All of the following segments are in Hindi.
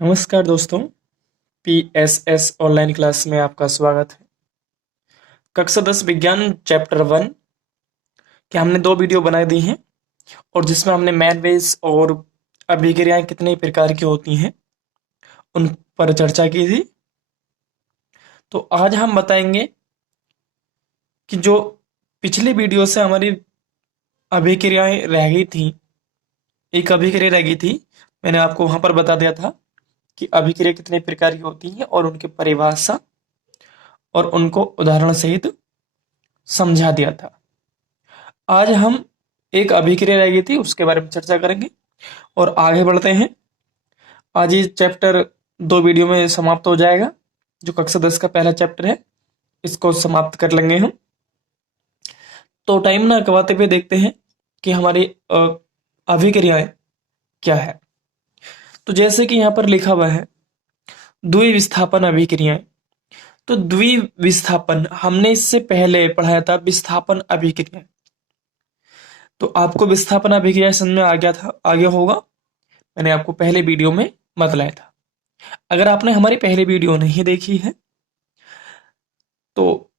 नमस्कार दोस्तों। पीएसएस ऑनलाइन क्लास में आपका स्वागत है। कक्षा 10 विज्ञान चैप्टर 1 के हमने 2 वीडियो बना दी हैं और जिसमें हमने मैन बेस और अभिक्रियाएं कितने प्रकार की होती हैं उन पर चर्चा की थी। तो आज हम बताएंगे कि जो पिछले वीडियो से हमारी अभिक्रियाएं रह गई थी, एक अभिक्रिया रह गई थी। मैंने आपको वहां पर बता दिया था कि अभिक्रिया कितने प्रकार की होती हैं और उनकी परिभाषा और उनको उदाहरण सहित समझा दिया था। आज हम एक अभिक्रिया रह गई थी उसके बारे में चर्चा करेंगे और आगे बढ़ते हैं। आज ये चैप्टर 2 वीडियो में समाप्त हो जाएगा। जो कक्षा 10 का पहला चैप्टर है इसको समाप्त कर लेंगे हम। तो टाइम ना गवाते हुए देखते हैं कि हमारी अभिक्रियाएं क्या है। तो जैसे कि यहाँ पर लिखा हुआ है द्विविस्थापन अभिक्रियाएं। तो द्विविस्थापन हमने इससे पहले पढ़ाया था विस्थापन अभिक्रिया। तो आपको विस्थापन अभिक्रिया समझ में आ गया होगा। मैंने आपको पहले वीडियो में बतलाया था। अगर आपने हमारी पहली वीडियो नहीं देखी है तो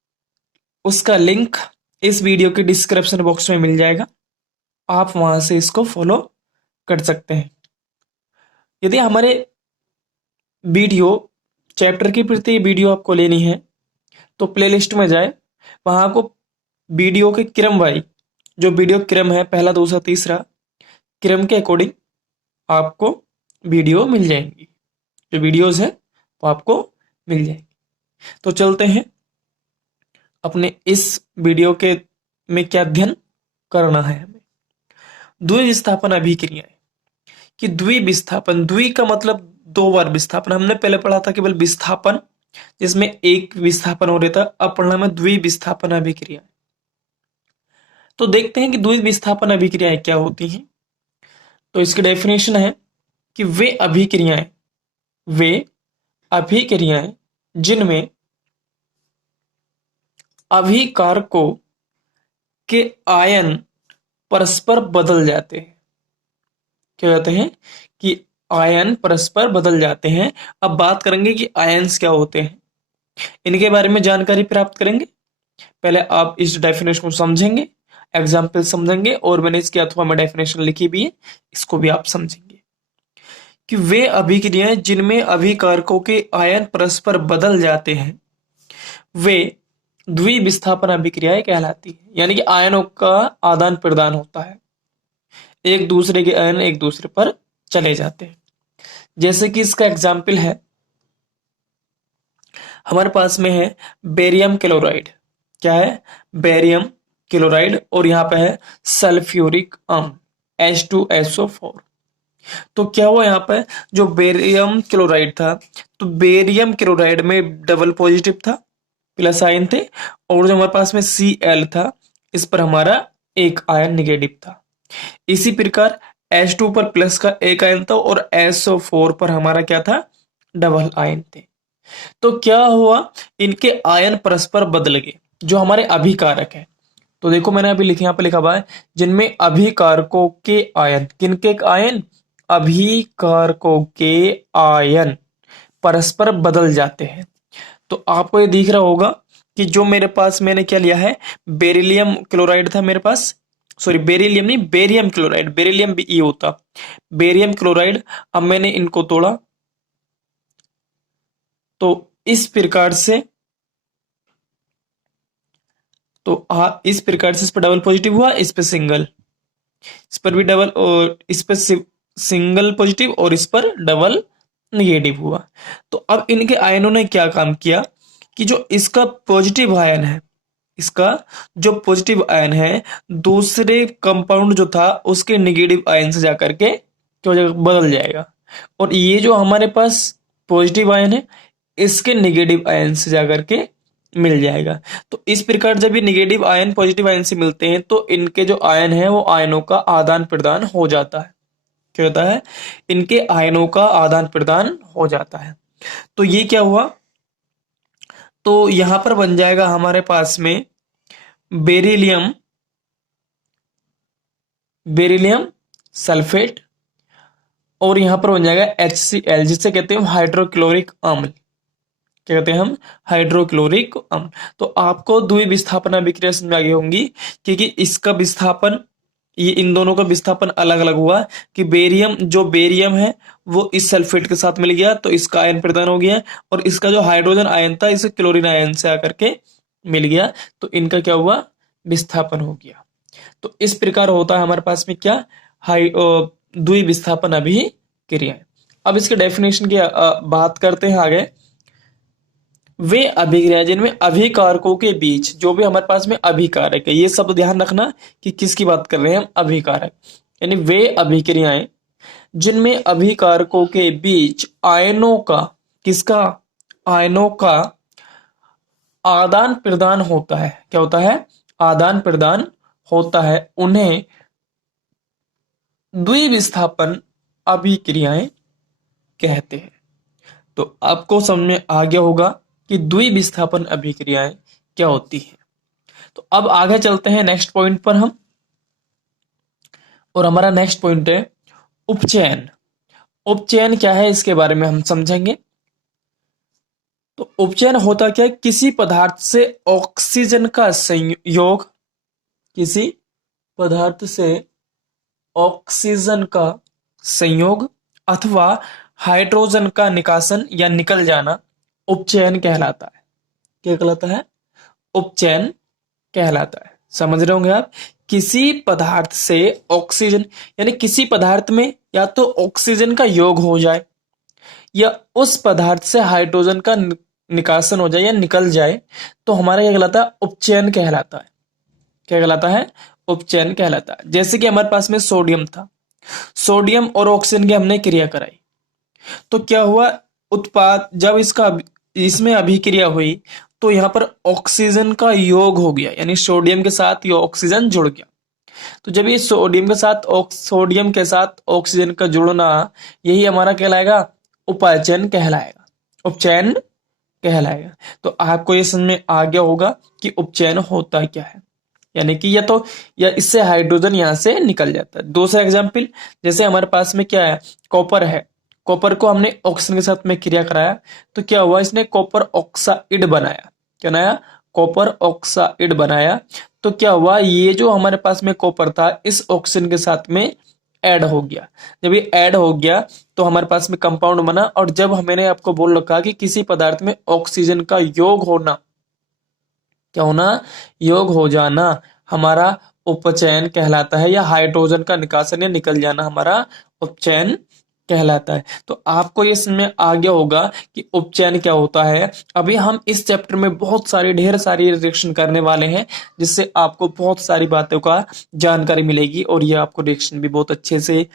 उसका लिंक इस वीडियो के डिस्क्रिप्शन बॉक्स में मिल जाएगा। आप वहां से इसको फॉलो कर सकते हैं। यदि हमारे वीडियो चैप्टर के प्रति वीडियो आपको लेनी है तो प्लेलिस्ट में जाए, वहां आपको वीडियो के क्रम वाइज जो वीडियो क्रम है पहला दूसरा तीसरा क्रम के अकॉर्डिंग आपको वीडियो मिल जाएंगी। जो वीडियोस है वो आपको मिल जाएंगी। तो चलते हैं अपने इस वीडियो के में क्या अध्ययन करना है हमें। द्विविस्थापन अभिक्रियाएं कि द्विविस्थापन, द्वि का मतलब 2 बार विस्थापन। हमने पहले पढ़ा था केवल विस्थापन जिसमें एक विस्थापन हो रहा था, अब पढ़ना में द्विविस्थापन अभिक्रिया। तो देखते हैं कि द्विविस्थापन अभिक्रियाएं क्या होती हैं। तो इसकी डेफिनेशन है कि वे अभिक्रियाएं जिनमें अभिकारकों के आयन परस्पर बदल जाते हैं। क्या कहते हैं कि आयन परस्पर बदल जाते हैं। अब बात करेंगे कि आयन्स क्या होते हैं, इनके बारे में जानकारी प्राप्त करेंगे। पहले आप इस डेफिनेशन को समझेंगे, एग्जाम्पल समझेंगे और मैंने इसके अथवा में डेफिनेशन लिखी भी है, इसको भी आप समझेंगे कि वे अभिक्रियाएं जिनमें अभिकारकों के आयन परस्पर बदल जाते हैं वे द्विविस्थापन अभिक्रियाएं कहलाती है। यानी कि आयनों का आदान प्रदान होता है, एक दूसरे के आयन एक दूसरे पर चले जाते हैं। जैसे कि इसका एग्जाम्पल है, हमारे पास में है बेरियम क्लोराइड। क्या है? Barium chloride. और यहां पे है सल्फ्यूरिक अम्ल H2SO4। तो क्या हुआ यहाँ पे, जो बेरियम क्लोराइड था तो बेरियम क्लोराइड में डबल पॉजिटिव था, प्लस आयन थे, और जो हमारे पास में Cl था इस पर हमारा एक आयन निगेटिव था। इसी प्रकार H2 पर प्लस का एक आयन था और SO4 पर हमारा क्या था, डबल आयन थे। तो क्या हुआ, इनके आयन परस्पर बदल गए जो हमारे अभिकारक है। तो देखो मैंने अभी लिखे, यहाँ पे लिखा हुआ है जिनमें अभिकारकों के आयन, किनके आयन, अभिकारकों के आयन परस्पर बदल जाते हैं। तो आपको ये दिख रहा होगा कि जो मेरे पास मैंने क्या लिया है, बेरिलियम क्लोराइड था मेरे पास, सॉरी बेरिलियम नहीं, बेरियम क्लोराइड, बेरिलियम भी ई होता, बेरियम क्लोराइड। अब मैंने इनको तोड़ा तो इस प्रकार से, तो इस प्रकार से इस पर डबल पॉजिटिव हुआ, इस पर सिंगल, इस पर भी डबल, और इस पर सिंगल पॉजिटिव और इस पर डबल निगेटिव हुआ। तो अब इनके आयनों ने क्या काम किया कि जो इसका पॉजिटिव आयन है, इसका जो पॉजिटिव आयन है दूसरे कंपाउंड जो था उसके नेगेटिव आयन से जाकर के क्या हो जाएगा, बदल जाएगा। और ये जो हमारे पास पॉजिटिव आयन है इसके नेगेटिव आयन से जाकर के मिल जाएगा। तो इस प्रकार जब ये नेगेटिव आयन पॉजिटिव आयन से मिलते हैं तो इनके जो आयन है वो आयनों का आदान प्रदान हो जाता है। क्या होता है, इनके आयनों का आदान प्रदान हो जाता है। तो ये क्या हुआ, तो यहां पर बन जाएगा हमारे पास में बेरिलियम, बेरिलियम सल्फेट और यहाँ पर बन जाएगा HCl, जिसे कहते हैं हाइड्रोक्लोरिक अम्ल। क्या कहते हैं हम? हाइड्रोक्लोरिक अम्ल। तो आपको द्वि विस्थापन अभिक्रिया समझ में आ गई होंगी, क्योंकि इसका विस्थापन, ये इन दोनों का विस्थापन अलग अलग हुआ कि बेरियम है वो इस सल्फेट के साथ मिल गया तो इसका आयन प्रदान हो गया, और इसका जो हाइड्रोजन आयन था इसे क्लोरीन आयन से आकर के मिल गया, तो इनका क्या हुआ? विस्थापन हो गया। तो इस प्रकार होता है हमारे पास में क्या? द्वि विस्थापन अभिक्रियाएं। अब इसके डेफिनेशन की बात करते हैं आगे। वे अभिक्रिया जिनमें अभिकारकों के बीच, जो भी हमारे पास में अभिकारक है, ये सब ध्यान रखना कि किसकी बात कर रहे हैं हम? अभिकारक। यानी वे अभिक्रियाएं जिनमें अभिकारकों के बीच आयनों का, किसका? आयनों का आदान प्रदान होता है। क्या होता है? आदान प्रदान होता है, उन्हें द्विविस्थापन अभिक्रियाएं कहते हैं। तो आपको समझ में आ गया होगा कि द्विविस्थापन अभिक्रियाएं क्या होती हैं। तो अब आगे चलते हैं नेक्स्ट पॉइंट पर हम, और हमारा नेक्स्ट पॉइंट है उपचयन। उपचयन क्या है इसके बारे में हम समझेंगे। तो उपचयन होता क्या है? किसी पदार्थ से ऑक्सीजन का संयोग, किसी पदार्थ से ऑक्सीजन का संयोग अथवा हाइड्रोजन का निकासन या निकल जाना उपचयन कहलाता है। क्या कहलाता है? उपचयन कहलाता है। समझ रहे होंगे आप? किसी पदार्थ से ऑक्सीजन, यानी किसी पदार्थ में या तो ऑक्सीजन का योग हो जाए या उस पदार्थ से हाइड्रोजन का निकासन हो जाए या निकल जाए, तो हमारा क्या कहलाता है? उपचयन कहलाता है। क्या कहलाता है? उपचयन कहलाता है। जैसे कि हमारे पास में सोडियम था, सोडियम और ऑक्सीजन की हमने क्रिया कराई, तो क्या हुआ? उत्पाद, जब इसमें अभिक्रिया हुई तो यहाँ पर ऑक्सीजन का योग हो गया, यानी सोडियम के साथ ये ऑक्सीजन जुड़ गया। तो जब ये सोडियम के साथ ऑक्सीजन का जुड़ना, यही हमारा कहलाएगा उपाचयन कहलाएगा, उपचयन कहलाएगा। तो आपको ये समझ में आ गया होगा कि उपचयन होता क्या है, यानी कि या इससे हाइड्रोजन यहां से निकल जाता है। दूसरा एग्जाम्पल, जैसे हमारे पास में क्या है? कॉपर है। कॉपर को हमने ऑक्सीजन के साथ में क्रिया कराया, तो क्या हुआ? इसने कॉपर ऑक्साइड बनाया। क्या बनाया? कॉपर ऑक्साइड बनाया। तो क्या हुआ? ये जो हमारे पास में कॉपर था इस ऑक्सीजन के साथ में ऐड हो गया। जब ये ऐड हो गया तो हमारे पास में कंपाउंड बना, और जब मैंने आपको बोल रखा कि किसी पदार्थ में ऑक्सीजन का योग होना, क्या होना? योग हो जाना हमारा उपचयन कहलाता है, या हाइड्रोजन का निकासन या निकल जाना हमारा उपचयन कहलाता है। तो आपको ये समझ में आ गया होगा कि उपचयन क्या होता है। अभी हम इस चैप्टर में ढेर सारी रिएक्शन करने वाले हैं, जिससे आपको बहुत सारी बातों का जानकारी मिलेगी, और ये आपको रिएक्शन भी बहुत अच्छे से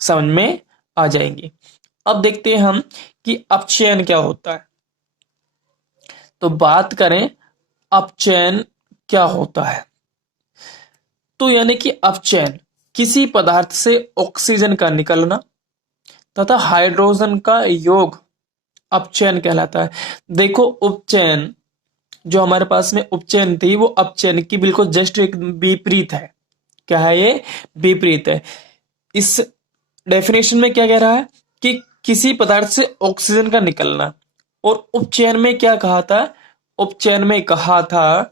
समझ में आ जाएंगी। अब देखते हैं हम कि अपचयन क्या होता है। तो बात करें अपचयन क्या होता है, तो यानी कि अपचयन किसी पदार्थ से ऑक्सीजन का निकलना तथा हाइड्रोजन का योग अपचयन कहलाता है। देखो, उपचयन जो हमारे पास में उपचयन थी वो अपचयन की बिल्कुल जस्ट एक विपरीत है। क्या है ये? विपरीत है। इस डेफिनेशन में क्या कह रहा है कि किसी पदार्थ से ऑक्सीजन का निकलना, और उपचयन में क्या कहा था? उपचयन में कहा था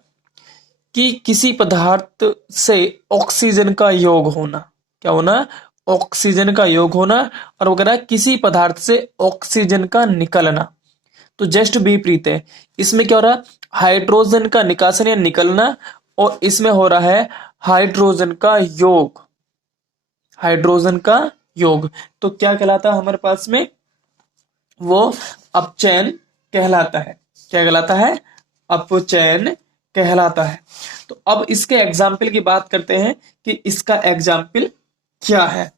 कि किसी पदार्थ से ऑक्सीजन का योग होना। क्या होना? ऑक्सीजन का योग होना, और वगैरह किसी पदार्थ से ऑक्सीजन का निकलना। तो जस्ट विपरीत है। इसमें क्या हो रहा है? हाइड्रोजन का निकासन या निकलना, और इसमें हो रहा है हाइड्रोजन का योग। हाइड्रोजन का योग तो क्या कहलाता है हमारे पास में? वो अपचयन कहलाता है। क्या कहलाता है? अपचयन कहलाता है। तो अब इसके एग्जाम्पल की बात करते हैं कि इसका एग्जाम्पल क्या है।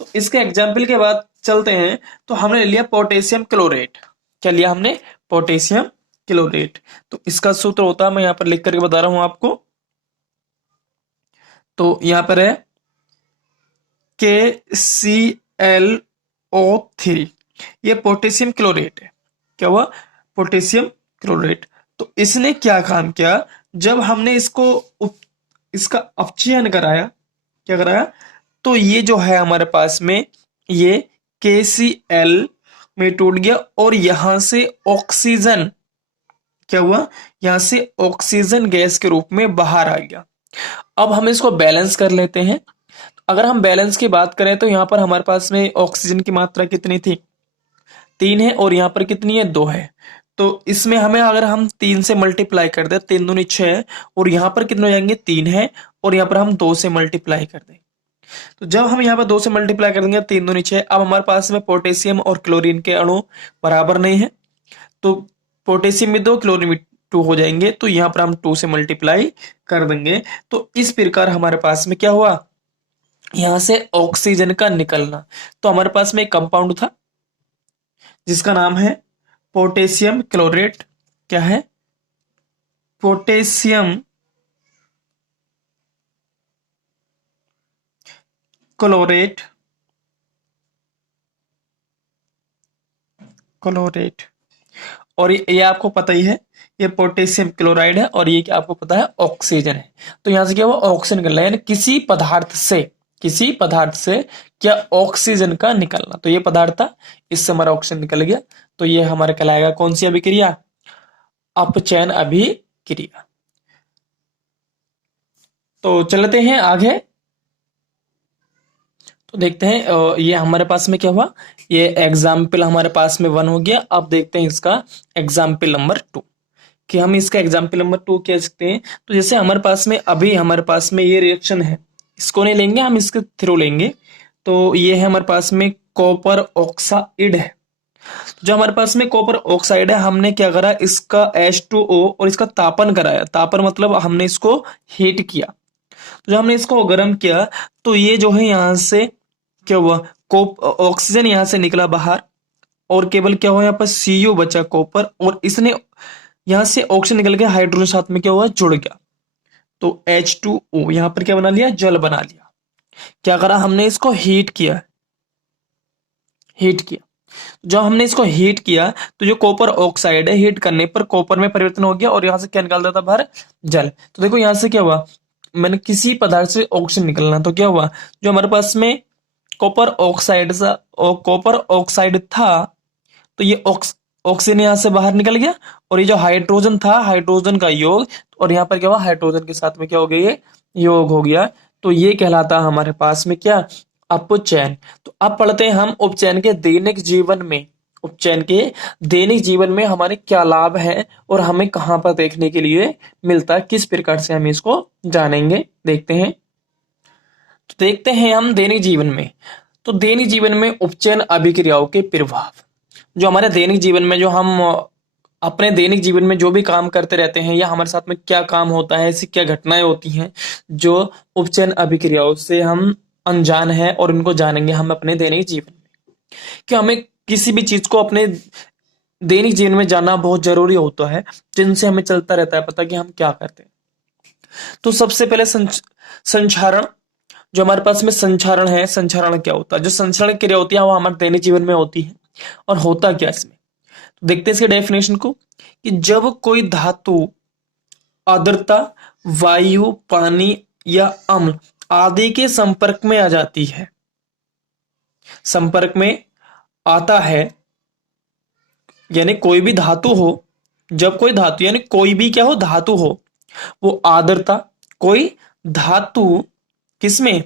तो इसके एग्जाम्पल के बाद चलते हैं। तो हमने लिया पोटेशियम क्लोरेट। क्या लिया हमने? Potassium chlorate. तो इसका सूत्र होता है, मैं यहां पर लिख करके बता रहा हूं आपको। तो यहां पर है KClO3। ये पोटेशियम क्लोरेट है। क्या हुआ? Potassium chlorate. तो इसने क्या काम किया? जब हमने इसका अपचयन कराया, क्या कराया? तो ये जो है हमारे पास में ये KCl में टूट गया और यहां से ऑक्सीजन क्या हुआ, यहां से ऑक्सीजन गैस के रूप में बाहर आ गया। अब हम इसको बैलेंस कर लेते हैं। अगर हम बैलेंस की बात करें तो यहाँ पर हमारे पास में ऑक्सीजन की मात्रा कितनी थी, 3 है, और यहाँ पर कितनी है, 2 है। तो इसमें हमें अगर हम 3 से मल्टीप्लाई कर दे, 3 दूनी 6, और यहाँ पर कितने हो जाएंगे, 3 है, और यहाँ पर हम 2 से मल्टीप्लाई कर दें। तो जब हम यहाँ पर 2 से मल्टीप्लाई कर देंगे, 3 दूनी 6, अब हमारे पास में पोटेशियम और क्लोरीन के अणु बराबर नहीं है, तो पोटेशियम में 2, क्लोरीन में 2 हो जाएंगे, तो यहाँ पर हम 2 से मल्टीप्लाई कर देंगे। तो इस प्रकार हमारे पास में क्या हुआ, यहां से ऑक्सीजन का निकलना। तो हमारे पास में एक कंपाउंड था जिसका नाम है पोटेशियम क्लोरेट। क्या है, पोटेशियम क्लोरेट, क्लोरेट। और ये आपको पता ही है, ये पोटेशियम क्लोराइड है, और ये क्या आपको पता है, ऑक्सीजन है। तो यहां से क्या हुआ, ऑक्सीजन निकल रहा है, यानी किसी पदार्थ से क्या ऑक्सीजन का निकलना। तो ये पदार्थ था, इससे हमारा ऑक्सीजन निकल गया, तो ये हमारा कहलाएगा कौन सी अभिक्रिया, अपचयन अभिक्रिया। तो चलते हैं आगे। तो देखते हैं ये हमारे पास में क्या हुआ, ये एग्जाम्पल हमारे पास में 1 हो गया। अब देखते हैं इसका एग्जाम्पल नंबर 2, कि हम इसका एग्जाम्पल नंबर 2 कह सकते हैं। तो जैसे हमारे पास में अभी हमारे पास में ये रिएक्शन है, इसको नहीं लेंगे, हम इसके थ्रू लेंगे। तो ये है हमारे पास में कॉपर ऑक्साइड है। जो हमारे पास में कॉपर ऑक्साइड है, हमने क्या करा, इसका H2O और इसका तापन कराया। तापन मतलब हमने इसको हीट किया। तो जब हमने इसको गर्म किया, तो ये जो है यहाँ से क्या हुआ, ऑक्सीजन यहाँ से निकला बाहर, और केवल क्या हुआ, यहाँ पर CO बचा कॉपर, और इसने यहां से ऑक्सीजन निकल के हाइड्रोजन साथ में क्या हुआ, जुड़ गया। तो H2O यहां पर क्या बना लिया, जल बना लिया। क्या करा हमने, इसको हीट किया, जब हमने इसको हीट किया, तो जो कॉपर ऑक्साइड है, हीट करने पर कॉपर में परिवर्तन हो गया, और यहां से क्या निकलता था बाहर, जल। तो देखो यहां से क्या हुआ, मैंने किसी पदार्थ से ऑक्सीजन निकलना, तो क्या हुआ, जो हमारे पास में कॉपर ऑक्साइड था, तो ये ऑक्सीजन यहां से बाहर निकल गया, और ये जो हाइड्रोजन था, हाइड्रोजन का योग, और यहाँ पर क्या हुआ, हाइड्रोजन के साथ में क्या हो गया, ये योग हो गया। तो ये कहलाता है हमारे पास में क्या, अपचयन। तो अब पढ़ते हैं हम उपचयन के दैनिक जीवन में, उपचयन के दैनिक जीवन में हमारे क्या लाभ है, और हमें कहां पर देखने के लिए मिलता है, किस प्रकार से हम इसको जानेंगे, देखते हैं। तो देखते हैं हम दैनिक जीवन में। तो दैनिक जीवन में उपचयन अभिक्रियाओं के प्रभाव, जो हमारे दैनिक जीवन में, जो हम अपने दैनिक जीवन में जो भी काम करते रहते हैं, या हमारे साथ में क्या काम होता है, ऐसी क्या घटनाएं होती हैं जो उपचयन अभिक्रियाओं से हम अनजान है, और उनको जानेंगे हम अपने दैनिक जीवन में। कि हमें किसी भी चीज को अपने दैनिक जीवन में जानना बहुत जरूरी होता है, जिनसे हमें चलता रहता है पता कि हम क्या करते हैं। तो सबसे पहले संचारण, जो हमारे पास में संचारण है, संचारण क्या होता है, जो संचारण क्रिया होती है वो हमारे दैनिक जीवन में होती है। और होता क्या इसमें, तो देखते हैं इसके डेफिनेशन को, कि जब कोई धातु आर्द्रता, वायु, पानी या अम्ल आदि के संपर्क में आ जाती है, संपर्क में आता है, यानी कोई भी धातु हो, जब कोई धातु, यानी कोई भी क्या हो, धातु हो, वो आर्द्रता, कोई धातु किसमें,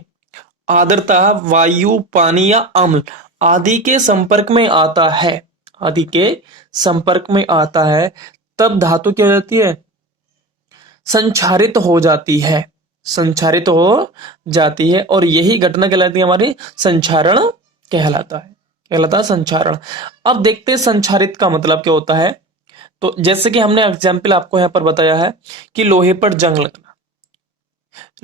आर्द्रता, वायु, पानी या अम्ल आदि के संपर्क में आता है, आदि के संपर्क में आता है, तब धातु क्या हो जाती है, संक्षारित हो जाती है, संक्षारित हो जाती है। और यही घटना कहलाती है हमारी संक्षारण कहलाता है, कहलाता है संक्षारण। अब देखते हैं संक्षारित का मतलब क्या होता है। तो जैसे कि हमने एग्जाम्पल आपको यहां पर बताया है, कि लोहे पर जंग लगना,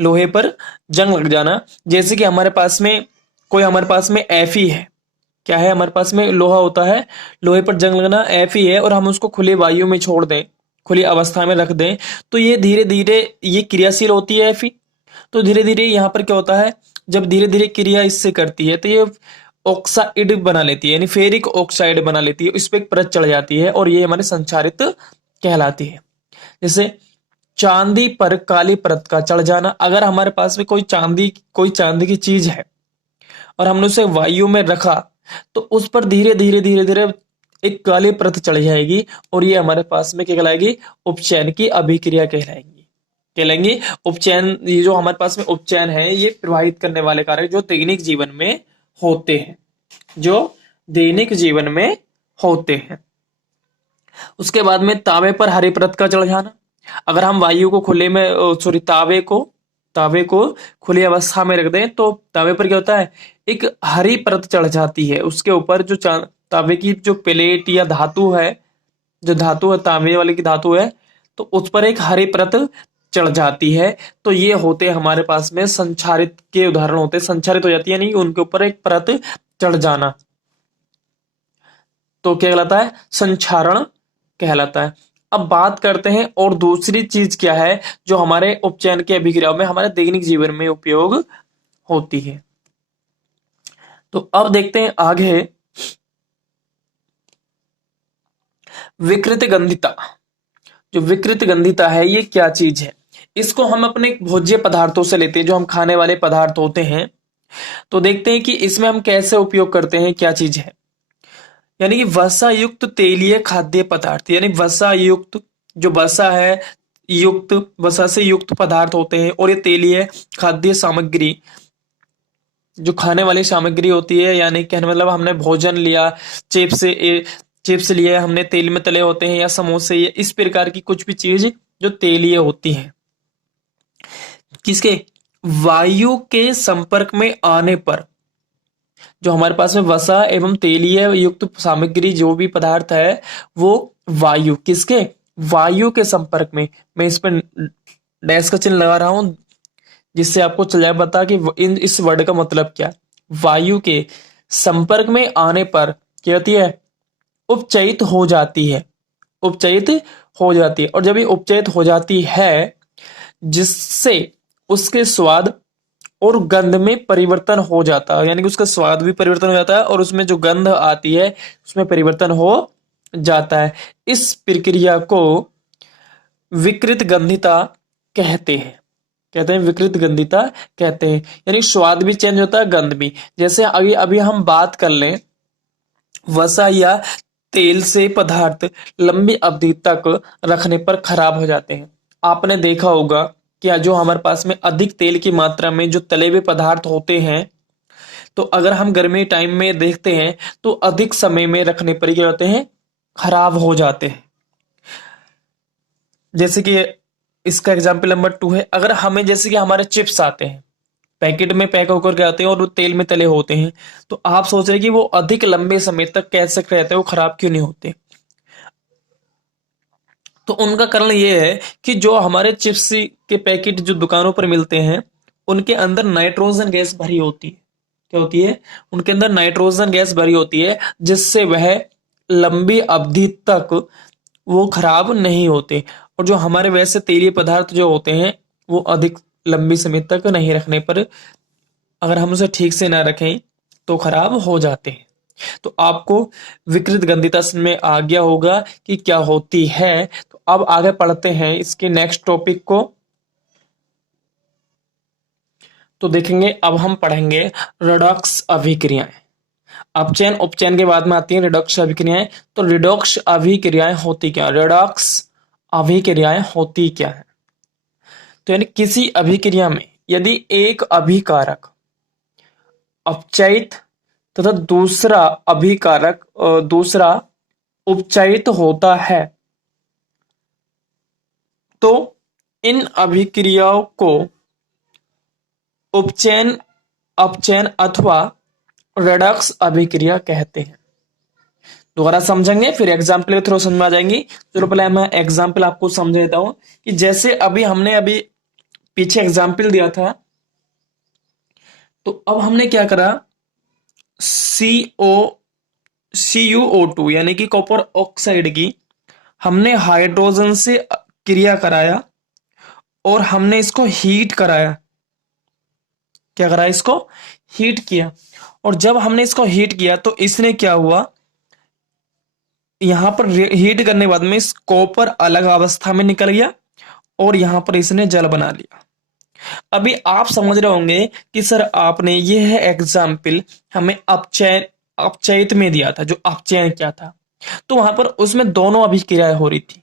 लोहे पर जंग लग जाना। जैसे कि हमारे पास में कोई, हमारे पास में Fe है, क्या है, हमारे पास में लोहा होता है, लोहे पर जंग लगना Fe है, और हम उसको खुली वायु में छोड़ दें, खुली अवस्था में रख दें, तो ये धीरे धीरे ये क्रियाशील होती है Fe। तो धीरे धीरे यहाँ पर क्या होता है, जब धीरे धीरे क्रिया इससे करती है, तो ये ऑक्साइड बना लेती है, यानी फेरिक ऑक्साइड बना लेती है, इस पर एक परत चढ़ जाती है, और ये हमारे संचारित कहलाती है। जैसे चांदी पर काली परत का चढ़ जाना, अगर हमारे पास में कोई चांदी की चीज है, और हमने उसे वायु में रखा, तो उस पर धीरे धीरे धीरे धीरे एक काली परत चढ़ जाएगी और ये हमारे पास में क्या कहलाएगी, उपचयन की अभिक्रिया कहलाएंगी। कहलाएंगी उपचयन। ये जो हमारे पास में उपचयन है ये प्रभावित करने वाले कारक जो दैनिक जीवन में होते हैं, जो दैनिक जीवन में होते हैं। उसके बाद में तावे पर हरी परत का चढ़ जाना। अगर हम वायु को खुले में सॉरी तावे को खुली अवस्था में रख दें तो तावे पर क्या होता है, एक हरी परत चढ़ जाती है। उसके ऊपर जो तावे की जो प्लेट या धातु है, जो धातु है तांबे वाले की धातु है, तो उस पर एक हरी परत चढ़ जाती है। तो ये होते हैं हमारे पास में संचारित के उदाहरण होते हैं। संचारित हो जाती है नहीं, उनके ऊपर एक परत चढ़ जाना तो क्या कहलाता है, संचारण कहलाता है। अब बात करते हैं और दूसरी चीज क्या है जो हमारे उपचयन की अभिक्रियाओं में हमारे दैनिक जीवन में उपयोग होती है। तो अब देखते हैं आगे, विकृत गंधिता। जो विकृत गंधिता है ये क्या चीज है, इसको हम अपने भोज्य पदार्थों से लेते हैं, जो हम खाने वाले पदार्थ होते हैं। तो देखते हैं कि इसमें हम कैसे उपयोग करते हैं, क्या चीज है। यानी कि वसा युक्त तेलीय खाद्य पदार्थ, यानी वसा युक्त, जो वसा है युक्त, वसा से युक्त पदार्थ होते हैं और ये तेलीय खाद्य सामग्री, जो खाने वाली सामग्री होती है, यानी कहने मतलब हमने भोजन लिया, चिप्स लिए हमने, तेल में तले होते हैं, या समोसे, या इस प्रकार की कुछ भी चीज जो तेलीय होती है, किसके, वायु के संपर्क में आने पर, जो हमारे पास में वसा एवं तेलीय युक्त सामग्री जो भी पदार्थ है वो वायु, किसके, वायु के संपर्क में, मैं इस पर डैश का चिन्ह लगा रहा हूं जिससे आपको चल जाए पता कि इस वर्ड का मतलब क्या। वायु के संपर्क में आने पर क्या होती है, उपचयित हो जाती है, उपचयित हो जाती है। और जब ये उपचयित हो जाती है जिससे उसके स्वाद और गंध में परिवर्तन हो जाता है, यानी कि उसका स्वाद भी परिवर्तन हो जाता है और उसमें जो गंध आती है उसमें परिवर्तन हो जाता है। इस प्रक्रिया को विकृत गंधिता कहते हैं, कहते हैं विकृत गंधिता कहते हैं। यानी स्वाद भी चेंज होता है, गंध भी। जैसे अभी अभी हम बात कर लें, वसा या तेल से पदार्थ लंबी अवधि तक रखने पर खराब हो जाते हैं। आपने देखा होगा कि जो हमारे पास में अधिक तेल की मात्रा में जो तले हुए पदार्थ होते हैं, तो अगर हम गर्मी टाइम में देखते हैं तो अधिक समय में रखने पर क्या होते हैं, खराब हो जाते हैं। जैसे कि इसका एग्जाम्पल नंबर 2 है, अगर हमें जैसे कि हमारे चिप्स आते हैं, पैकेट में पैक होकर के आते हैं और वो तेल में तले होते हैं, तो आप सोच रहे हैं कि वो अधिक लंबे समय तक कैसे रहते हैं, वो खराब क्यों नहीं होते। तो उनका कारण ये है कि जो हमारे चिप्स के पैकेट जो दुकानों पर मिलते हैं उनके अंदर नाइट्रोजन गैस भरी होती है। क्या होती है, उनके अंदर नाइट्रोजन गैस भरी होती है जिससे वह लंबी अवधि तक वो खराब नहीं होते। और जो हमारे वैसे तेलीय पदार्थ जो होते हैं वो अधिक लंबी समय तक नहीं रखने पर, अगर हम उसे ठीक से ना रखें तो खराब हो जाते हैं। तो आपको विकृत गंधिता में आ गया होगा कि क्या होती है। तो अब आगे पढ़ते हैं इसके नेक्स्ट टॉपिक को। तो देखेंगे, अब हम पढ़ेंगे रेडॉक्स अभिक्रियाएं। अपचयन उपचयन के बाद में आती हैं रेडॉक्स अभिक्रियाएं। तो रेडॉक्स अभिक्रियाएं होती क्या, रेडॉक्स अभिक्रियाएं होती क्या है। तो यानी किसी अभिक्रिया में यदि एक अभिकारक अपचयित तथा दूसरा उपचयित होता है तो इन अभिक्रियाओं को उपचयन, अपचयन अथवा रेडॉक्स अभिक्रिया कहते हैं। दोबारा समझेंगे फिर एग्जाम्पल के थ्रू समझ में आ जाएंगी। चलो पहले मैं एग्जाम्पल आपको समझ देता हूं कि जैसे हमने पीछे एग्जाम्पल दिया था, तो अब हमने क्या करा, CuO2 यानी कि कॉपर ऑक्साइड की हमने हाइड्रोजन से क्रिया कराया और हमने इसको हीट कराया। क्या करा, इसको हीट किया। और जब हमने इसको हीट किया तो इसने क्या हुआ, यहां पर हीट करने के बाद में इस कॉपर अलग अवस्था में निकल गया और यहां पर इसने जल बना लिया। अभी आप समझ रहे होंगे कि सर आपने ये है एग्जाम्पल हमें अपचयन अपचयित में दिया था, जो अपचयन किया था, तो वहां पर उसमें दोनों अभिक्रियाएं हो रही थी।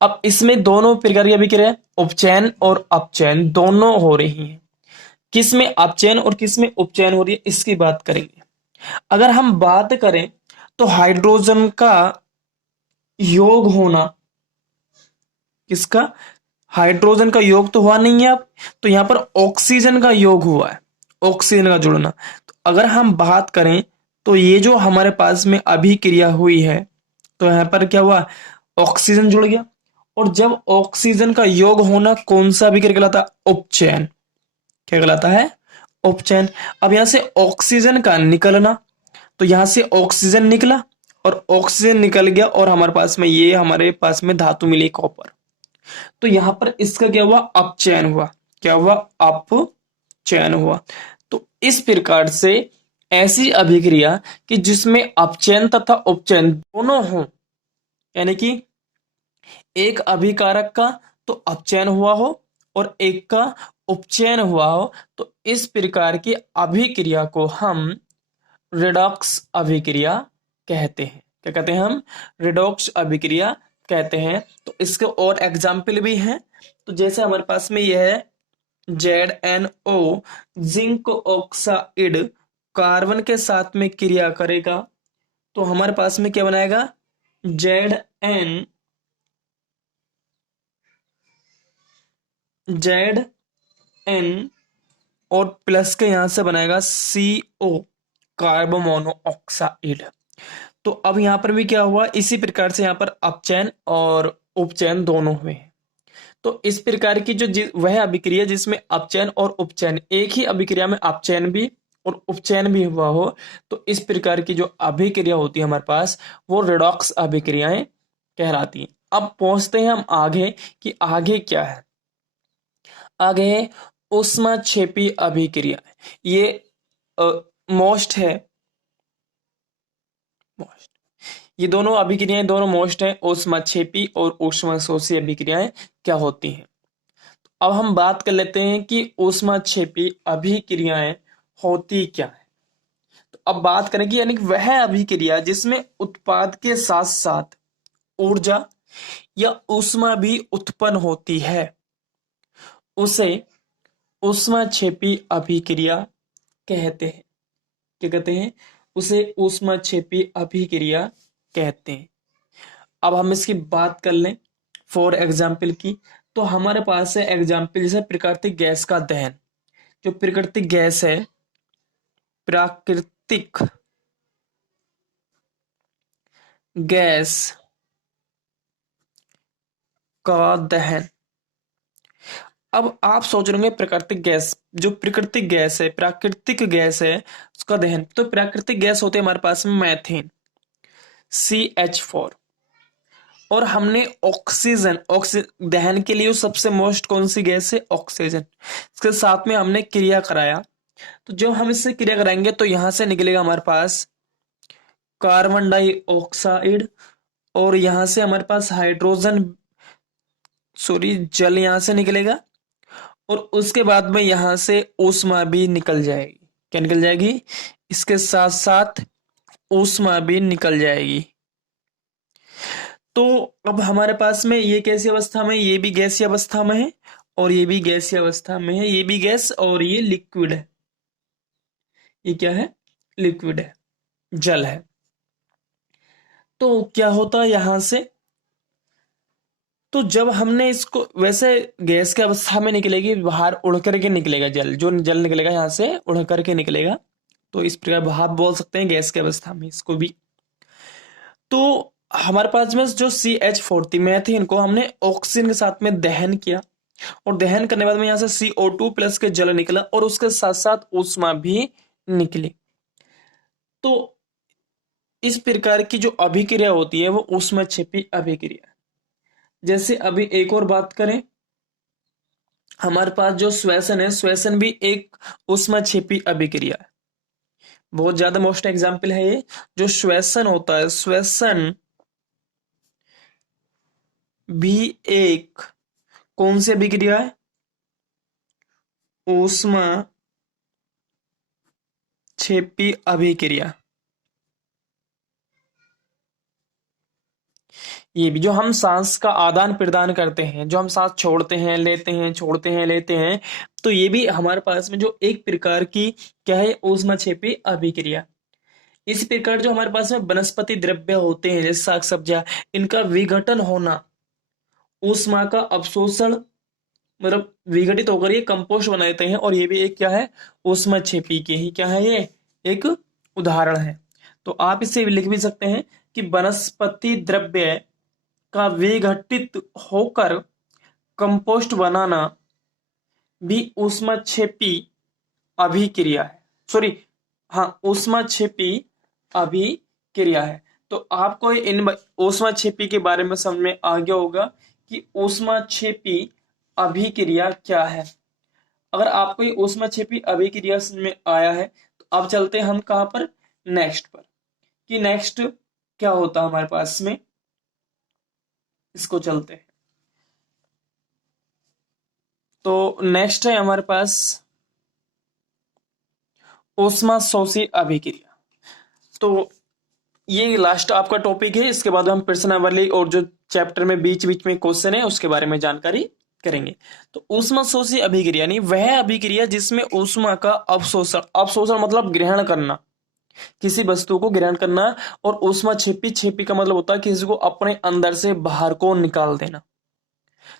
अब इसमें दोनों प्रकार की अभिक्रिया, उपचयन और अपचयन दोनों हो रही हैं। किस में अपचयन और किस में उपचयन हो रही है, इसकी बात करेंगे। अगर हम बात करें तो हाइड्रोजन का योग होना, किसका, हाइड्रोजन का योग तो हुआ नहीं है अब, तो यहां पर ऑक्सीजन का योग हुआ है, ऑक्सीजन का जुड़ना। तो अगर हम बात करें तो ये जो हमारे पास में अभिक्रिया हुई है, तो यहां पर क्या हुआ, ऑक्सीजन जुड़ गया। और जब ऑक्सीजन का योग होना, कौन सा अभिक्रिया कहलाता है, उपचयन। क्या कहलाता है, उपचयन। अब यहां से ऑक्सीजन का निकलना, तो यहां से ऑक्सीजन निकला और ऑक्सीजन निकल गया और हमारे पास में धातु मिली कॉपर। तो यहां पर इसका क्या हुआ, अपचयन हुआ। क्या हुआ, अपचयन हुआ। तो इस प्रकार से ऐसी अभिक्रिया कि जिसमें अपचयन तथा उपचयन दोनों हो, यानी कि एक अभिकारक का तो अपचयन हुआ हो और एक का उपचयन हुआ हो, तो इस प्रकार की अभिक्रिया को हम रिडॉक्स अभिक्रिया कहते हैं। क्या कहते हैं हम, रिडॉक्स अभिक्रिया कहते हैं। तो इसके और एग्जाम्पल भी हैं। तो जैसे हमारे पास में यह है ZnO, जिंक ऑक्साइड कार्बन के साथ में क्रिया करेगा, तो हमारे पास में क्या बनाएगा, Zn और प्लस के यहां से बनाएगा CO, कार्बन मोनोऑक्साइड। तो अब यहां पर भी क्या हुआ, इसी प्रकार से यहां पर अपचयन और उपचयन दोनों हुए हैं। तो इस प्रकार की वह अभिक्रिया जिसमें अपचयन और उपचयन, एक ही अभिक्रिया में अपचयन भी और उपचयन भी हुआ हो, तो इस प्रकार की जो अभिक्रिया होती है हमारे पास, वो रिडॉक्स अभिक्रियाएं कहलाती हैं। अब पहुंचते हैं हम आगे कि आगे क्या है। आगे है ऊष्माक्षेपी अभिक्रिया। ये मोस्ट है, मोस्ट, ये दोनों अभिक्रियाएं दोनों मोस्ट हैं, ऊष्माक्षेपी और ऊष्माशोषी अभिक्रियाएं क्या होती हैं। अब हम बात कर लेते हैं कि ऊष्माक्षेपी अभिक्रियाएं होती क्या है। तो अब बात करें कि यानी कि वह अभिक्रिया जिसमें उत्पाद के साथ साथ ऊर्जा या ऊष्मा भी उत्पन्न होती है, उसे ऊष्माक्षेपी अभिक्रिया कहते हैं। क्या कहते हैं, उसे ऊष्माक्षेपी अभिक्रिया कहते हैं। अब हम इसकी बात कर लें फॉर एग्जाम्पल की, तो हमारे पास है एग्जाम्पल जैसे प्राकृतिक गैस का दहन। जो प्राकृतिक गैस है, प्राकृतिक गैस का दहन। अब आप सोच रहे होंगे प्राकृतिक गैस, जो प्राकृतिक गैस है, प्राकृतिक गैस है, उसका दहन, तो प्राकृतिक गैस होते हैं हमारे पास में मैथेन, CH4। और हमने ऑक्सीजन, दहन के लिए सबसे मोस्ट कौन सी गैस है, ऑक्सीजन, इसके साथ में हमने क्रिया कराया। तो जो हम इससे क्रिया कराएंगे तो यहां से निकलेगा हमारे पास कार्बन डाइऑक्साइड, और यहां से हमारे पास हाइड्रोजन, सॉरी, जल यहां से निकलेगा। और उसके बाद में यहां से ऊष्मा भी निकल जाएगी। क्या निकल जाएगी, इसके साथ साथ ऊष्मा भी निकल जाएगी। तो अब हमारे पास में ये कैसी अवस्था में, ये भी गैसीय अवस्था में है और ये भी गैसीय अवस्था में है, ये भी गैस और ये लिक्विड है। ये क्या है, लिक्विड है, जल है। तो क्या होता है यहां से, तो जब हमने इसको, वैसे गैस की अवस्था में निकलेगी, बाहर उड़ करके निकलेगा जल, जो जल निकलेगा यहाँ से उड़ करके निकलेगा, तो इस प्रकार भाप बोल सकते हैं गैस की अवस्था में इसको भी। तो हमारे पास में जो CH4 थी, मैथेन को हमने ऑक्सीजन के साथ में दहन किया, और दहन करने के बाद में यहाँ से CO2 प्लस के जल निकला और उसके साथ साथ ऊष्मा भी निकली। तो इस प्रकार की जो अभिक्रिया होती है वो ऊष्माक्षेपी अभिक्रिया। जैसे अभी एक और बात करें, हमारे पास जो श्वसन है, श्वसन भी एक ऊष्माक्षेपी अभिक्रिया है। बहुत ज्यादा मोस्ट एग्जाम्पल है ये, जो श्वसन होता है, श्वसन भी एक कौन सी अभिक्रिया है, ऊष्माक्षेपी अभिक्रिया। ये भी जो हम सांस का आदान प्रदान करते हैं, जो हम सांस छोड़ते हैं लेते हैं, छोड़ते हैं लेते हैं, तो ये भी हमारे पास में जो एक प्रकार की क्या है, ऊष्माक्षेपी अभिक्रिया। इस प्रकार जो हमारे पास में वनस्पति द्रव्य होते हैं जैसे साग सब्जियां, इनका विघटन होना, ऊष्मा का अवशोषण, मतलब विघटित होकर ये कंपोस्ट बना देते हैं, और ये भी एक क्या है, ऊष्माक्षेपी के ही क्या है, ये एक उदाहरण है। तो आप इसे लिख भी सकते हैं कि वनस्पति द्रव्य का विघटित होकर कंपोस्ट बनाना भी ऊष्माक्षेपी अभिक्रिया है। सॉरी, हाँ, ऊष्माक्षेपी अभिक्रिया है। तो आपको इन ऊष्माक्षेपी के बारे में समझ में आ गया होगा कि ऊष्माक्षेपी अभिक्रिया क्या है। अगर आपको ये ऊष्माक्षेपी अभिक्रिया समझ में आया है तो अब चलते हैं हम कहां पर, नेक्स्ट पर, कि नेक्स्ट क्या होता है हमारे पास में, इसको चलते हैं। तो नेक्स्ट है हमारे पास ऊष्माशोषी अभिक्रिया। तो ये लास्ट आपका टॉपिक है, इसके बाद हम प्रश्नावली और जो चैप्टर में बीच बीच में क्वेश्चन है उसके बारे में जानकारी करेंगे। तो ऊष्माशोषी अभिक्रिया यानी वह अभिक्रिया जिसमें ऊष्मा का अवशोषण, अवशोषण मतलब ग्रहण करना, किसी वस्तु को ग्रहण करना, और ऊष्माक्षेपी, छेपी का मतलब होता है किसी को अपने अंदर से बाहर को निकाल देना।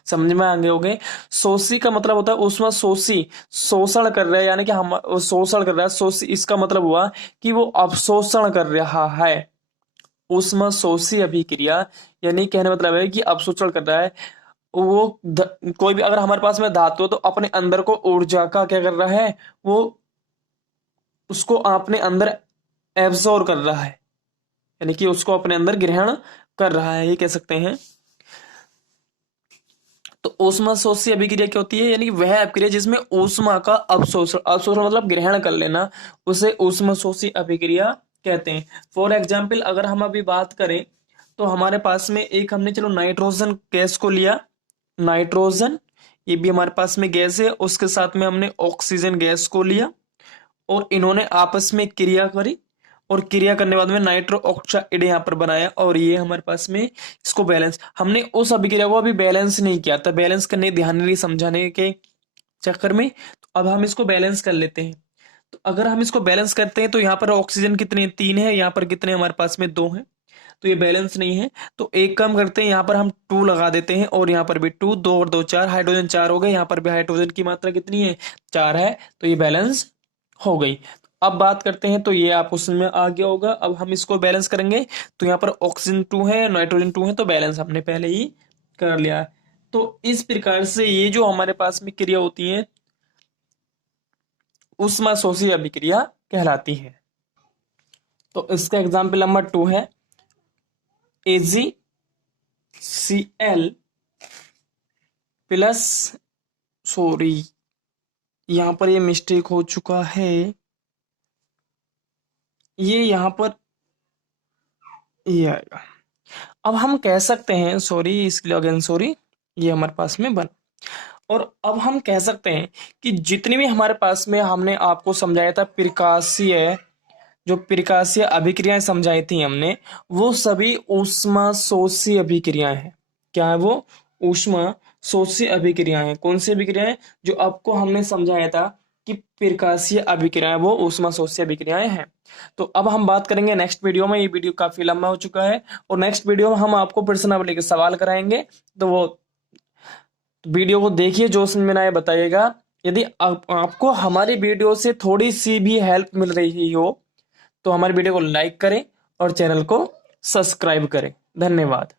समझ में आगे हो गए। शोषी का मतलब होता है ऊष्मा शोषी, शोषण कर रहा है, यानी कि हम शोषण कर रहा है। शोषी इसका मतलब हुआ कि वो अवशोषण कर रहा है। ऊष्मा शोषी अभिक्रिया यानी कहने मतलब है कि अवशोषण कर रहा है। वो कोई भी अगर हमारे पास में धातु तो अपने अंदर को ऊर्जा का क्या कर रहा है, वो उसको अपने अंदर एब्जॉर्ब कर रहा है, यानी कि उसको अपने अंदर ग्रहण कर रहा है, ये कह सकते हैं। तो ऊष्माशोषी अभिक्रिया क्या होती है, यानी कि वह अभिक्रिया जिसमें ऊष्मा का अवशोषण, अवशोषण मतलब ग्रहण कर लेना, उसे ऊष्माशोषी अभिक्रिया कहते हैं। फॉर एग्जाम्पल अगर हम अभी बात करें तो हमारे पास में एक हमने चलो नाइट्रोजन गैस को लिया, नाइट्रोजन ये भी हमारे पास में गैस है, उसके साथ में हमने ऑक्सीजन गैस को लिया और इन्होंने आपस में क्रिया करी, और क्रिया करने बाद में नाइट्रो ऑक्साइड यहाँ पर बनाया, और ये हमारे पास में इसको बैलेंस, हमने उस अभिक्रिया को अभी बैलेंस नहीं किया था, बैलेंस करने ध्यान नहीं समझाने के चक्कर में, तो अब हम इसको बैलेंस कर लेते हैं। तो अगर हम इसको बैलेंस करते हैं तो यहाँ पर ऑक्सीजन कितने, 3 है, यहाँ पर कितने हमारे पास में 2 है, तो ये बैलेंस नहीं है। तो एक काम करते हैं, यहाँ पर हम 2 लगा देते हैं, और यहाँ पर भी 2, 2 और 2 4, हाइड्रोजन 4 हो गए, यहाँ पर भी हाइड्रोजन की मात्रा कितनी है, 4 है, तो ये बैलेंस हो गई। अब बात करते हैं, तो ये आपको समझ में आ गया होगा। अब हम इसको बैलेंस करेंगे, तो यहाँ पर ऑक्सीजन 2 है, नाइट्रोजन 2 है, तो बैलेंस हमने पहले ही कर लिया है। तो इस प्रकार से ये जो हमारे पास में क्रिया होती है ऊष्माशोषी अभिक्रिया कहलाती है। तो इसका एग्जाम्पल नंबर 2 है AgCl प्लस, सॉरी यहां पर ये मिस्टेक हो चुका है, ये यहां पर ये आएगा। अब हम कह सकते हैं, सॉरी इसके लिए अगेन सॉरी, ये हमारे पास में बन, और अब हम कह सकते हैं कि जितनी भी हमारे पास में हमने आपको समझाया था प्रकाशीय, जो प्रकाशीय अभिक्रियाएं समझाई थी हमने, वो सभी ऊष्माशोषी अभिक्रियाएं हैं। क्या है वो, ऊष्माशोषी अभिक्रियाएं हैं। कौन सी अभिक्रियाएं, जो आपको हमने समझाया था कि प्रकाशीय अभिक्रियाएं वो ऊष्माशोषी अभिक्रियाएं हैं। तो अब हम बात करेंगे नेक्स्ट वीडियो में, ये वीडियो काफी लंबा हो चुका है, और नेक्स्ट वीडियो में हम आपको प्रश्नावली के सवाल कराएंगे, तो वो वीडियो को देखिए, जो समझ में आए बताइएगा। यदि आपको हमारी वीडियो से थोड़ी सी भी हेल्प मिल रही हो तो हमारी वीडियो को लाइक करें और चैनल को सब्सक्राइब करें। धन्यवाद।